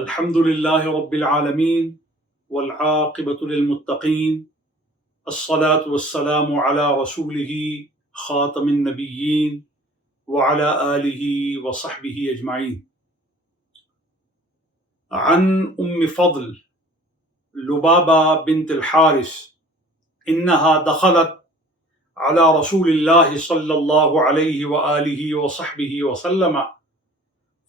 الحمد للہ رب العالمین والعاقبۃ للمتقین الصلاة والسلام علی رسولہ خاتم النبیین وعلی آلہ وصحبہ اجمعین. عن ام فضل لبابہ بنت الحارث انها دخلت على رسول اللہ صلی اللہ علیہ وآلہ وصحبہ وسلم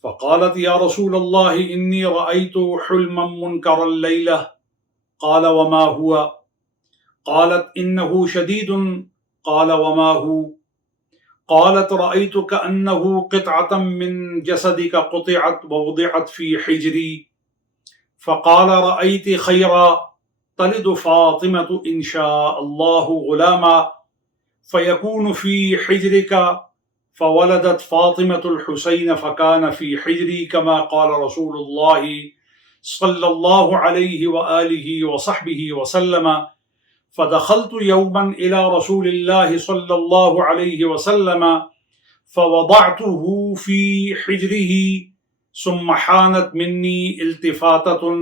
فقالت یا رسول اللہ انی رأیت حلما منکرا لیلہ قال وما هو قالت انه شدید قال وما هو قالت رأیت كأنه قطعة من جسدك قطعت ووضعت في حجری فقال رأیت خیرا تلد فاطمة ان شاء اللہ غلاما فيكون في حجرك فولدت فاطمة الحسين فكان في حجري كما قال رسول الله صلى الله عليه وآله وصحبه وسلم فدخلت يوما إلى رسول الله صلى الله عليه وسلم فوضعته في حجره ثم حانت مني التفاتة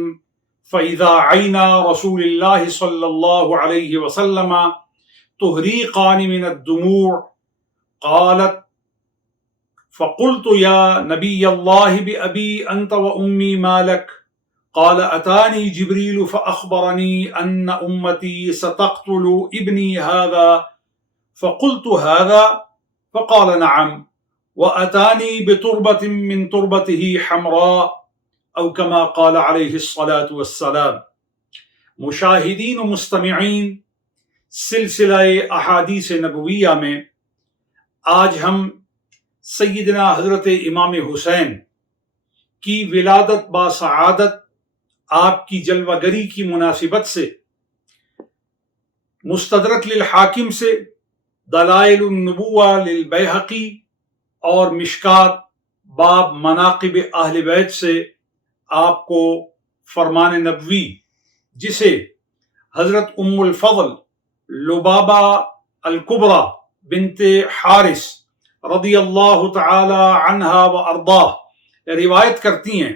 فإذا عينا رسول الله صلى الله عليه وسلم تهريقان من الدموع قالت فقلت يا نبي الله بأبي أنت وأمي ما لك قال أتاني جبريل فأخبرني أن أمتي ستقتل ابني هذا فقلت هذا فقال نعم وأتاني بتربة من تربته حمراء أو كما قال عليه الصلاة والسلام. مشاہدین و مستمعین، سلسلہ احادیث نبویہ میں آج ہم سیدنا حضرت امام حسین کی ولادت با سعادت، آپ کی جلوہ گری کی مناسبت سے مستدرک للحاکم سے، دلائل النبوہ للبیہقی اور مشکات باب مناقب اہل بیت سے آپ کو فرمان نبوی، جسے حضرت ام الفضل لبابہ الکبریٰ بنت حارث رضی اللہ تعالی عنہا و ارضاہ روایت کرتی ہیں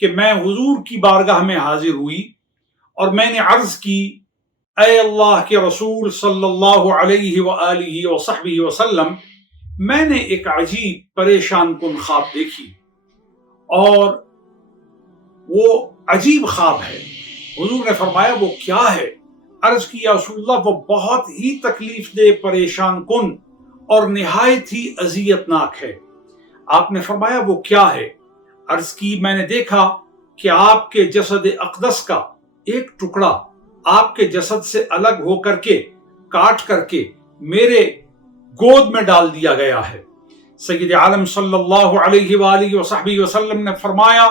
کہ میں حضور کی بارگاہ میں حاضر ہوئی اور میں نے عرض کی، اے اللہ کے رسول صلی اللہ علیہ وآلہ وصحبہ وسلم، میں نے ایک عجیب پریشان کن خواب دیکھی اور وہ عجیب خواب ہے. حضور نے فرمایا وہ کیا ہے؟ عرض کی، یا رسول اللہ، وہ بہت ہی تکلیف دہ، پریشان کن اور نہایت ہی اذیت ناک ہے. آپ نے فرمایا وہ کیا ہے؟ عرض کی، میں نے دیکھا کہ آپ کے جسد اقدس کا ایک ٹکڑا آپ کے جسد سے الگ ہو کر کے، کاٹ کر کے میرے گود میں ڈال دیا گیا ہے. سید عالم صلی اللہ علیہ وآلہ وصحبہ وسلم نے فرمایا،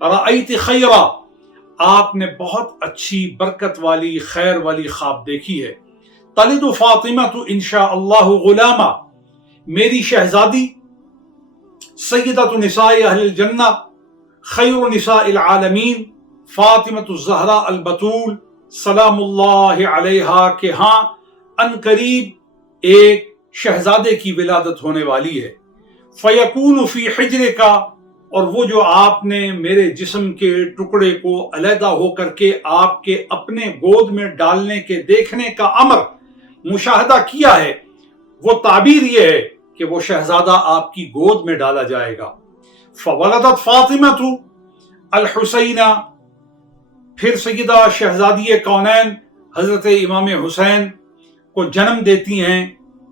رأیت خیرا، آپ نے بہت اچھی برکت والی، خیر والی خواب دیکھی ہے. تلد فاطمہ ان شاء اللہ غلاما، میری شہزادی سیدۃ نساء اہل الجنہ، خیر نساء العالمین، فاطمہ الزہراء البتول سلام اللہ علیہا کے ہاں ان قریب ایک شہزادے کی ولادت ہونے والی ہے. فیکون فی حجر کا، اور وہ جو آپ نے میرے جسم کے ٹکڑے کو علیحدہ ہو کر کے آپ کے اپنے گود میں ڈالنے کے دیکھنے کا امر مشاہدہ کیا ہے، وہ تعبیر یہ ہے کہ وہ شہزادہ آپ کی گود میں ڈالا جائے گا. فولدت فاطمہ الحسین، پھر سیدہ شہزادی کونین حضرت امام حسین کو جنم دیتی ہیں.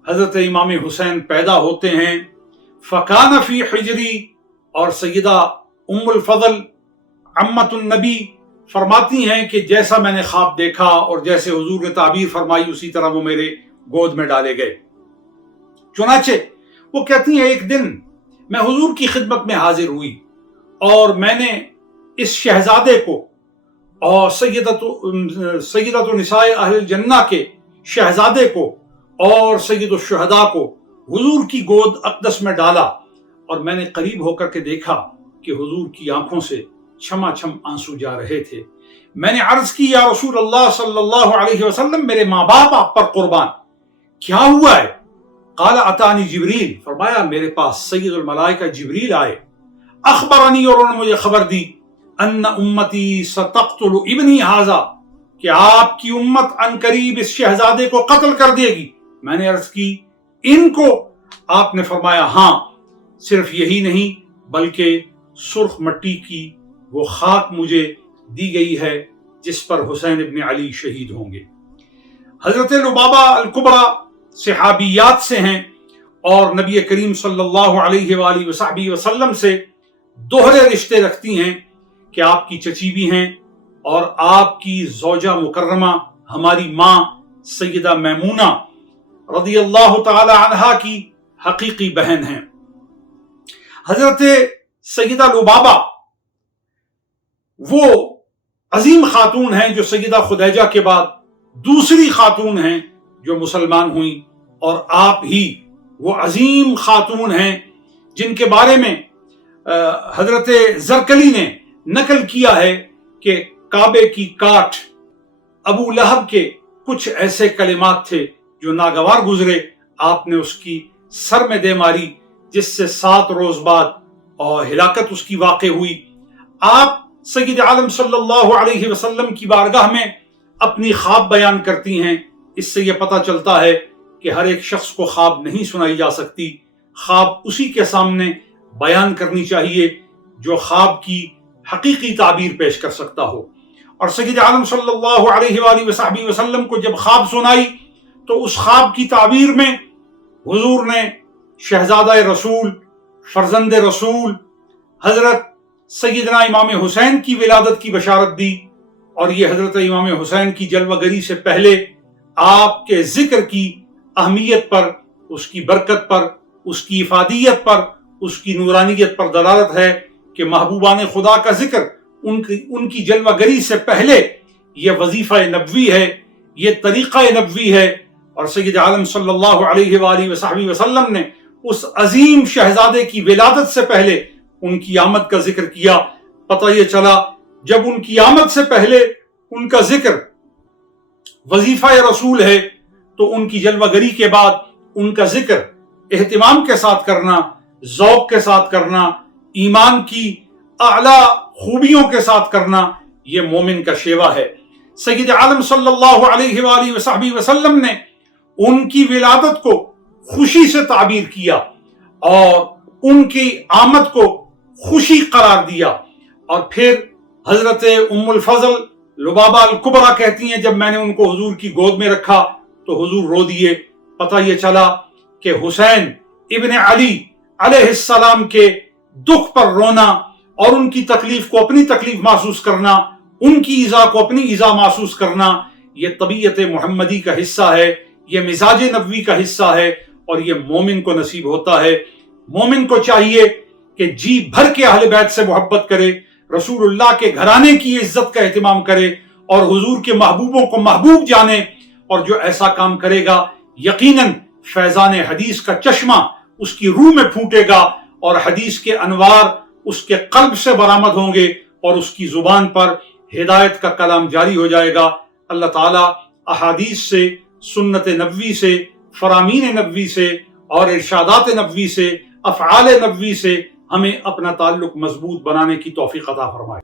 حضرت امام حسین پیدا ہوتے ہیں. فکان فی حجری، اور سیدہ ام الفضل عمت النبی فرماتی ہیں کہ جیسا میں نے خواب دیکھا اور جیسے حضور نے تعبیر فرمائی اسی طرح وہ میرے گود میں ڈالے گئے. چنانچہ وہ کہتی ہیں، ایک دن میں حضور کی خدمت میں حاضر ہوئی اور میں نے اس شہزادے کو اور سیدۃ نساء اہل الجنہ کے شہزادے کو اور سید الشہداء کو حضور کی گود اقدس میں ڈالا، اور میں نے قریب ہو کر کے دیکھا کہ حضور کی آنکھوں سے چھما چھم آنسو جا رہے تھے. میں نے عرض کی، یا رسول اللہ صلی اللہ علیہ وسلم، میرے ماں باپ آپ پر قربان، کیا ہوا ہے؟ قال اتانی جبریل، فرمایا میرے پاس سید الملائکہ جبریل آئے، اخبرنی، اور انہوں نے مجھے خبر دی، ان امتی ستقتل ابنی ھذا، کہ آپ کی امت ان قریب اس شہزادے کو قتل کر دے گی۔ میں نے عرض کی ان کو؟ آپ نے فرمایا ہاں، صرف یہی نہیں بلکہ سرخ مٹی کی وہ خاک مجھے دی گئی ہے جس پر حسین ابن علی شہید ہوں گے۔ حضرت لبابہ الکبریٰ صحابیات سے ہیں اور نبی کریم صلی اللہ علیہ وآلہ وصحبہ وسلم سے دوہرے رشتے رکھتی ہیں کہ آپ کی چچی بھی ہیں اور آپ کی زوجہ مکرمہ ہماری ماں سیدہ میمونہ رضی اللہ تعالی عنہا کی حقیقی بہن ہیں۔ حضرت سیدہ لبابہ وہ عظیم خاتون ہیں جو سیدہ خدیجہ کے بعد دوسری خاتون ہیں جو مسلمان ہوئیں، اور آپ ہی وہ عظیم خاتون ہیں جن کے بارے میں حضرت زرکلی نے نقل کیا ہے کہ کعبے کی کاٹ ابو لہب کے کچھ ایسے کلمات تھے جو ناگوار گزرے، آپ نے اس کی سر میں دے ماری جس سے 7 روز بعد اور ہلاکت اس کی واقع ہوئی۔ آپ سید عالم صلی اللہ علیہ وسلم کی بارگاہ میں اپنی خواب بیان کرتی ہیں۔ اس سے یہ پتہ چلتا ہے کہ ہر ایک شخص کو خواب نہیں سنائی جا سکتی، خواب اسی کے سامنے بیان کرنی چاہیے جو خواب کی حقیقی تعبیر پیش کر سکتا ہو۔ اور سید عالم صلی اللہ علیہ وآلہ وصحبہ وسلم کو جب خواب سنائی تو اس خواب کی تعبیر میں حضور نے شہزادہ رسول، فرزند رسول حضرت سیدنا امام حسین کی ولادت کی بشارت دی، اور یہ حضرت امام حسین کی جلوہ گری سے پہلے آپ کے ذکر کی اہمیت پر، اس کی برکت پر، اس کی افادیت پر، اس کی نورانیت پر دلالت ہے کہ محبوبان خدا کا ذکر ان کی جلوہ گری سے پہلے یہ وظیفہ نبوی ہے، یہ طریقہ نبوی ہے۔ اور سید عالم صلی اللہ علیہ وآلہ وصحبہ وسلم نے اس عظیم شہزادے کی ولادت سے پہلے ان کی آمد کا ذکر کیا۔ پتہ یہ چلا جب ان کی آمد سے پہلے ان کا ذکر وظیفہ رسول ہے تو ان کی جلوہ گری کے بعد ان کا ذکر اہتمام کے ساتھ کرنا، ذوق کے ساتھ کرنا، ایمان کی اعلیٰ خوبیوں کے ساتھ کرنا، یہ مومن کا شیوا ہے۔ سید عالم صلی اللہ علیہ وآلہ وصحبہ وسلم نے ان کی ولادت کو خوشی سے تعبیر کیا اور ان کی آمد کو خوشی قرار دیا۔ اور پھر حضرت ام الفضل لبابہ الکبریٰ کہتی ہیں جب میں نے ان کو حضور کی گود میں رکھا تو حضور رو دیے۔ پتہ یہ چلا کہ حسین ابن علی علیہ السلام کے دکھ پر رونا اور ان کی تکلیف کو اپنی تکلیف محسوس کرنا، ان کی ایذا کو اپنی ایذا محسوس کرنا، یہ طبیعت محمدی کا حصہ ہے، یہ مزاج نبوی کا حصہ ہے، اور یہ مومن کو نصیب ہوتا ہے۔ مومن کو چاہیے کہ جی بھر کے اہل بیت سے محبت کرے، رسول اللہ کے گھرانے کی عزت کا اہتمام کرے اور حضور کے محبوبوں کو محبوب جانے، اور جو ایسا کام کرے گا یقیناً فیضان حدیث کا چشمہ اس کی روح میں پھوٹے گا اور حدیث کے انوار اس کے قلب سے برآمد ہوں گے اور اس کی زبان پر ہدایت کا کلام جاری ہو جائے گا۔ اللہ تعالیٰ احادیث سے، سنت نبوی سے، فرامین نبوی سے اور ارشادات نبوی سے، افعال نبوی سے ہمیں اپنا تعلق مضبوط بنانے کی توفیق عطا فرمائے۔